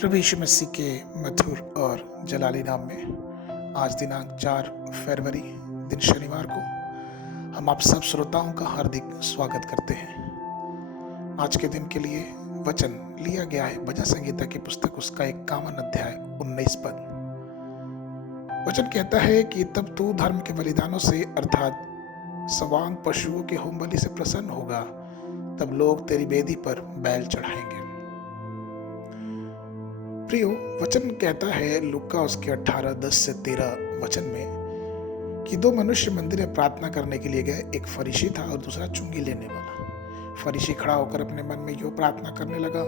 प्रभु यीशु मसीह के मधुर और जलाली नाम में आज दिनांक 4 फरवरी दिन शनिवार को हम आप सब श्रोताओं का हार्दिक स्वागत करते हैं। आज के दिन के लिए वचन लिया गया है भजन संगीता की पुस्तक उसका 51 अध्याय 19 पद। वचन कहता है कि तब तू धर्म के बलिदानों से अर्थात सवांग पशुओं के होम बलि से प्रसन्न होगा, तब लोग तेरी वेदी पर बैल चढ़ाएंगे। प्रियो, वचन कहता है लूका उसके 18:10 से 13 वचन में कि दो मनुष्य मंदिर में प्रार्थना करने के लिए गए। एक फरीसी था और दूसरा चुंगी लेने वाला। फरीसी खड़ा होकर अपने मन में यो प्रार्थना करने लगा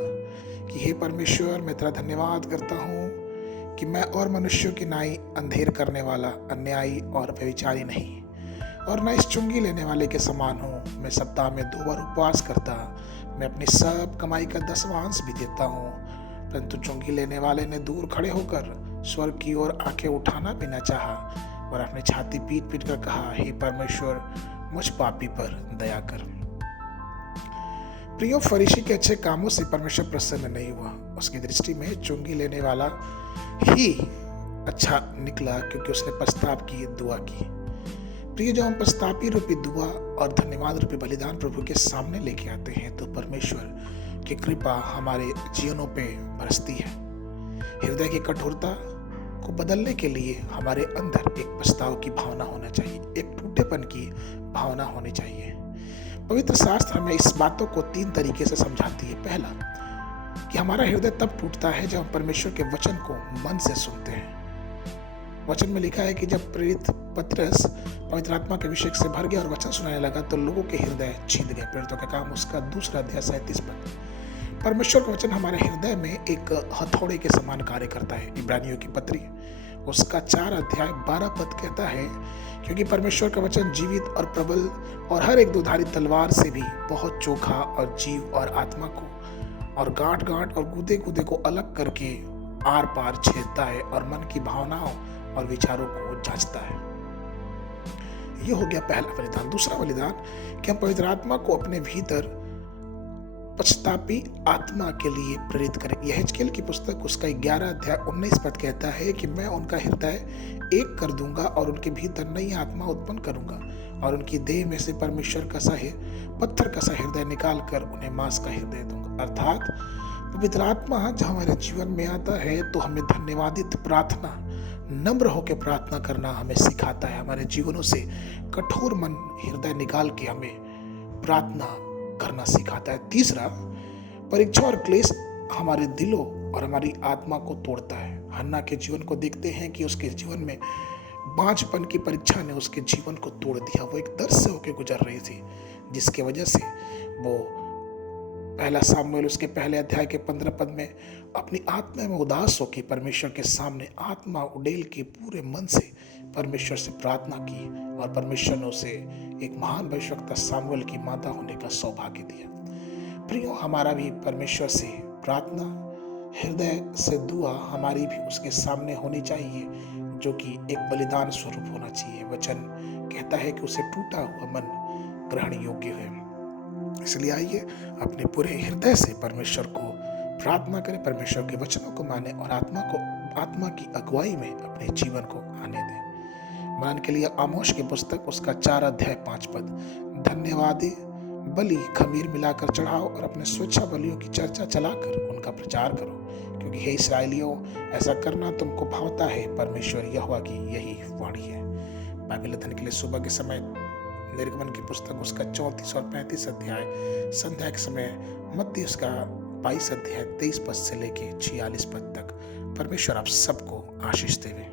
कि हे परमेश्वर, मैं तेरा धन्यवाद करता हूँ कि मैं और मनुष्यों की नाई अंधेर करने वाला, अन्यायी और व्यभिचारी नहीं, और न इस चुंगी लेने वाले के समान हूँ। मैं सप्ताह में 2 बार उपवास करता, मैं अपनी सब कमाई का 10वांश भी देता हूँ। परंतु चुंगी लेने वाले ने दूर खड़े होकर स्वर्ग की ओर आंखें उठाना भी न चाहा और अपनी छाती पीट पीट कर कहा, हे परमेश्वर, मुझ पापी पर दया कर। प्रियो, फरीसी के अच्छे कामों से परमेश्वर प्रसन्न नहीं हुआ। उसकी दृष्टि में चुंगी लेने वाला ही अच्छा निकला, क्योंकि उसने पश्चाताप की दुआ की। प्रिय, जब हम पश्चातापी रूपी दुआ और धन्यवाद रूपी बलिदान प्रभु के सामने लेके आते हैं तो परमेश्वर की कृपा हमारे जीवनों पे बरसती है। हृदय की कठोरता को बदलने के लिए हमारे अंदर एक पछताव की भावना होना चाहिए, एक टूटेपन की भावना होनी चाहिए। पवित्र शास्त्र हमें इस बातों को 3 तरीके से समझाती है। पहला, कि हमारा हृदय तब टूटता है जब हम परमेश्वर के वचन को मन से सुनते हैं। वचन में लिखा है कि जब प्रेरित पतरस पवित्र आत्मा के अभिषेक से भर गया और वचन सुनाने लगा तो लोगों के हृदय छीन गए। प्रेरितों का काम उसका 2 अध्याय 37 पद। परमेश्वर का वचन हमारे हृदय में एक हथौड़े के समान कार्य करता है। इब्रानियों की पत्री उसका 4 अध्याय 12 पद कहता है, क्योंकि परमेश्वर का वचन जीवित और प्रबल और हर एक दुधारी तलवार से भी बहुत चोखा और जीव और आत्मा को और गांठ गांठ और गूदे गूदे को अलग करके आर पार छेदता है और मन की भावनाओं और विचारों को जांचता है। यह हो गया पहला बलिदान। दूसरा बलिदान कि हम पवित्र आत्मा को अपने भीतर पश्चातापी आत्मा के लिए प्रेरित करें। यहेजकेल की पुस्तक उसका 11 अध्याय 19 पद कहता है कि मैं उनका हृदय एक कर दूंगा और उनके भीतर नई आत्मा उत्पन्न करूंगा और उनकी देह में से परमेश्वर का सा पत्थर का सा हृदय निकाल कर उन्हें मांस का हृदय दूंगा। अर्थात पवित्र आत्मा जब हमारे जीवन में आता है तो हमें धन्यवादित प्रार्थना, नम्र होकर प्रार्थना करना हमें सिखाता है। हमारे जीवनों से कठोर मन हृदय निकाल के हमें प्रार्थना करना सिखाता है। तीसरा, परीक्षा और क्लेश हमारे दिलों और हमारी आत्मा को तोड़ता है। हन्ना के जीवन को देखते हैं कि उसके जीवन में बांझपन की परीक्षा ने उसके जीवन को तोड़ दिया। वो एक दर्द से होकर गुजर रही थी, जिसके वजह से वो पहला सामुएल उसके पहले अध्याय के 15 पद में अपनी आत्मा में उदास होकर परमेश्वर के सामने आत्मा उड़ेल के पूरे मन से परमेश्वर से प्रार्थना की और परमेश्वर ने उसे एक महान भविष्यवक्ता सामुएल की माता होने का सौभाग्य दिया। प्रियो, हमारा भी परमेश्वर से प्रार्थना, हृदय से दुआ हमारी भी उसके सामने होनी चाहिए, जो कि एक बलिदान स्वरूप होना चाहिए। वचन कहता है कि उसे टूटा हुआ मन ग्रहण योग्य है। इसलिए आइए अपने पूरे हृदय से परमेश्वर को प्रार्थना करें, परमेश्वर के वचनों को माने और आत्मा की अगुवाई में अपने जीवन को आने दें। मान के लिए आमोस की पुस्तक उसका 4 अध्याय 5 पद। धन्यवादी बलि खमीर मिलाकर चढ़ाओ और अपने स्वेच्छा बलियों की चर्चा चलाकर उनका प्रचार करो, क्योंकि हे इस्राएलियों, ऐसा करना तुमको भावता है। परमेश्वर यहोवा की यही वाणी है। बाइबल अध्ययन के लिए सुबह के समय निर्गमन की पुस्तक उसका 34 और 35 अध्याय, संध्या के समय मत्ती उसका 22 अध्याय 23 पद से लेके 46 पद तक। परमेश्वर आप सबको आशीष देवे।